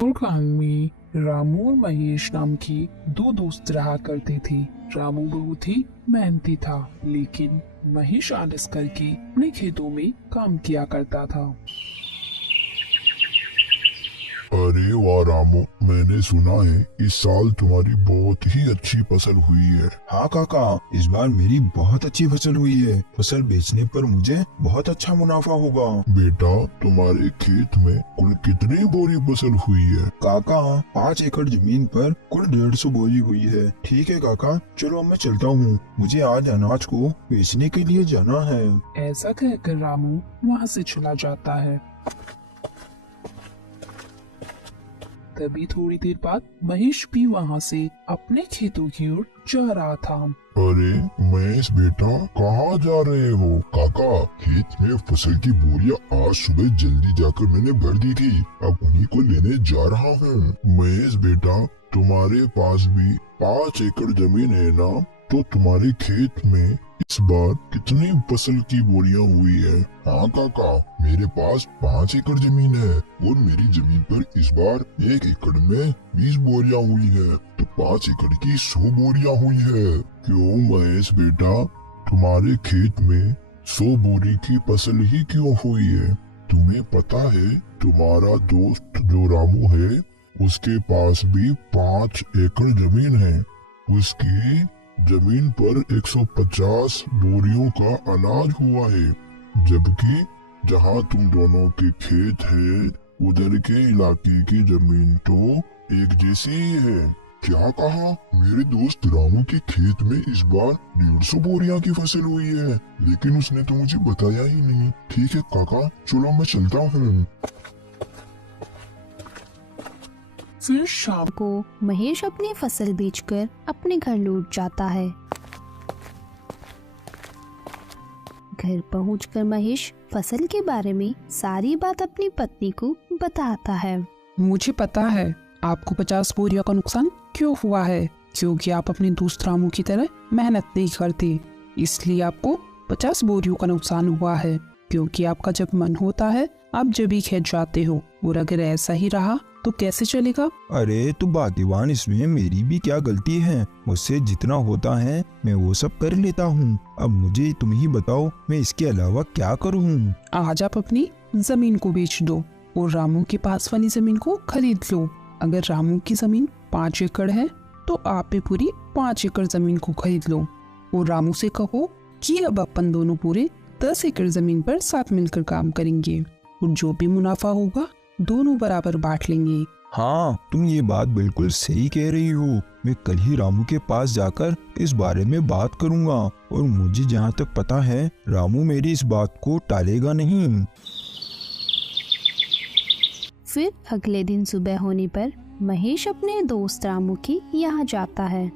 और गांव में रामू और महेश नाम के दो दोस्त रहा करते थे। रामू बहुत ही मेहनती था, लेकिन महेश आलस करके अपने खेतों में काम किया करता था। अरे वाह रामू, मैंने सुना है इस साल तुम्हारी बहुत ही अच्छी फसल हुई है। हाँ काका, इस बार मेरी बहुत अच्छी फसल हुई है। फसल बेचने पर मुझे बहुत अच्छा मुनाफा होगा। बेटा, तुम्हारे खेत में कुल कितनी बोरी फसल हुई है? काका, 5 एकड़ जमीन पर कुल 150 बोरी हुई है। ठीक है काका, चलो मैं चलता हूँ, मुझे आज अनाज को बेचने के लिए जाना है। ऐसा कहकर रामू वहाँ से चला जाता है। तभी थोड़ी देर बाद महेश भी वहाँ से अपने खेतों की ओर जा रहा था। अरे महेश बेटा, कहाँ जा रहे हो? काका, खेत में फसल की बोरियां आज सुबह जल्दी जाकर मैंने भर दी थी, अब उन्हीं को लेने जा रहा हूँ। महेश बेटा, तुम्हारे पास भी 5 एकड़ जमीन है ना? तो तुम्हारे खेत में इस बार कितनी फसल की बोरियां हुई है? हाँ काका, मेरे पास 5 एकड़ जमीन है और मेरी जमीन पर इस बार 1 एकड़ में 20 बोरियां हुई है, तो 5 एकड़ की 100 बोरियां हुई है। क्यों महेश बेटा, तुम्हारे खेत में 100 बोरी की फसल ही क्यों हुई है? तुम्हें पता है तुम्हारा दोस्त जो रामू है, उसके पास भी 5 एकड़ जमीन है। उसकी जमीन पर 150 बोरियों का अनाज हुआ है, जबकि जहां तुम दोनों के खेत है उधर के इलाके की जमीन तो एक जैसी ही है। क्या कहा? मेरे दोस्त रामू के खेत में इस बार 150 बोरियां की फसल हुई है, लेकिन उसने तो मुझे बताया ही नहीं। ठीक है काका, चलो मैं चलता हूँ। फिर शाम को महेश अपनी फसल बेचकर अपने घर लौट जाता है। घर पहुंचकर महेश फसल के बारे में सारी बात अपनी पत्नी को बताता है। मुझे पता है आपको 50 बोरियों का नुकसान क्यों हुआ है, क्योंकि आप अपने दोस्त रामू की तरह मेहनत नहीं करते, इसलिए आपको 50 बोरियों का नुकसान हुआ है। क्योंकि आपका जब मन होता है आप जब भी खेत जाते हो, और अगर ऐसा ही रहा तो कैसे चलेगा? अरे तू भाग्यवान, इसमें मेरी भी क्या गलती है? मुझसे जितना होता है मैं वो सब कर लेता हूँ। अब मुझे तुम ही बताओ, मैं इसके अलावा क्या करूँ? आज आप अपनी जमीन को बेच दो और रामू के पास वाली जमीन को खरीद लो। अगर रामू की जमीन 5 एकड़ है तो आप भी पूरी 5 एकड़ जमीन को खरीद लो, और रामू से कहो कि अब अपन दोनों पूरे 10 एकड़ जमीन पर साथ मिलकर काम करेंगे, और जो भी मुनाफा होगा दोनों बराबर बांट लेंगे। हाँ, तुम ये बात बिल्कुल सही कह रही हो। मैं कल ही रामू के पास जाकर इस बारे में बात करूँगा, और मुझे जहाँ तक पता है रामू मेरी इस बात को टालेगा नहीं। फिर अगले दिन सुबह होने पर महेश अपने दोस्त रामू के यहाँ जाता है।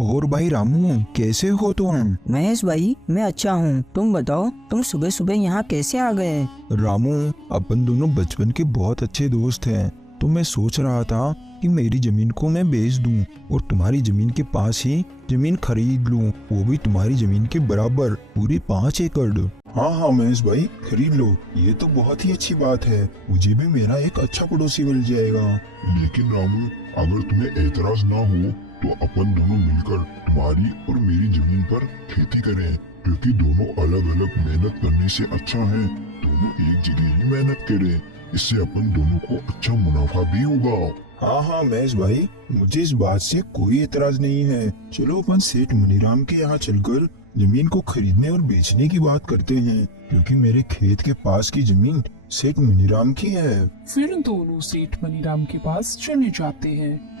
और भाई रामू, कैसे हो तुम? महेश भाई, मैं अच्छा हूँ। तुम बताओ, तुम सुबह सुबह यहाँ कैसे आ गए? रामू, अपन दोनों बचपन के बहुत अच्छे दोस्त हैं, तो मैं सोच रहा था कि मेरी जमीन को मैं बेच दूं और तुम्हारी जमीन के पास ही जमीन खरीद लूं, वो भी तुम्हारी जमीन के बराबर, पूरी 5 एकड़। हाँ हाँ महेश भाई, खरीद लो, ये तो बहुत ही अच्छी बात है। मुझे भी मेरा एक अच्छा पड़ोसी मिल जाएगा। लेकिन रामू, अगर तुम्हें एतराज ना हो तो अपन दोनों मिलकर तुम्हारी और मेरी जमीन पर खेती करें, क्योंकि दोनों अलग अलग मेहनत करने से अच्छा है दोनों एक जगह ही मेहनत करें। इससे अपन दोनों को अच्छा मुनाफा भी होगा। हाँ हाँ महेश भाई, मुझे इस बात से कोई एतराज नहीं है। चलो अपन सेठ मनीराम के यहाँ चलकर जमीन को खरीदने और बेचने की बात करते हैं, क्योंकि मेरे खेत के पास की जमीन सेठ मनीराम की है। फिर दोनों सेठ मनीराम के पास चले जाते हैं।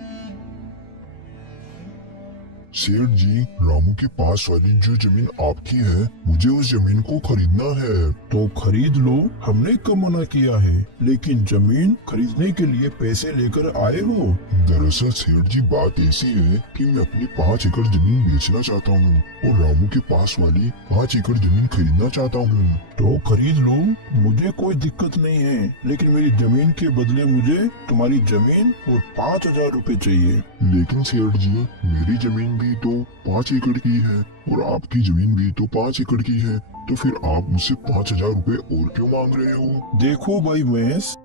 सेठ जी, रामू के पास वाली जो जमीन आपकी है, मुझे उस जमीन को खरीदना है। तो खरीद लो, हमने कब मना किया है, लेकिन जमीन खरीदने के लिए पैसे लेकर आए हो। दरअसल सेठ जी, बात ऐसी है कि मैं अपनी 5 एकड़ जमीन बेचना चाहता हूँ और रामू के पास वाली 5 एकड़ जमीन खरीदना चाहता हूँ। तो खरीद लो, मुझे कोई दिक्कत नहीं है, लेकिन मेरी जमीन के बदले मुझे तुम्हारी जमीन और 5,000 रुपए चाहिए। लेकिन सेठ जी, मेरी जमीन भी तो 5 एकड़ की है और आपकी जमीन भी तो 5 एकड़ की है, तो फिर आप मुझसे 5,000 रुपए और क्यों मांग रहे हो? देखो भाई महेश,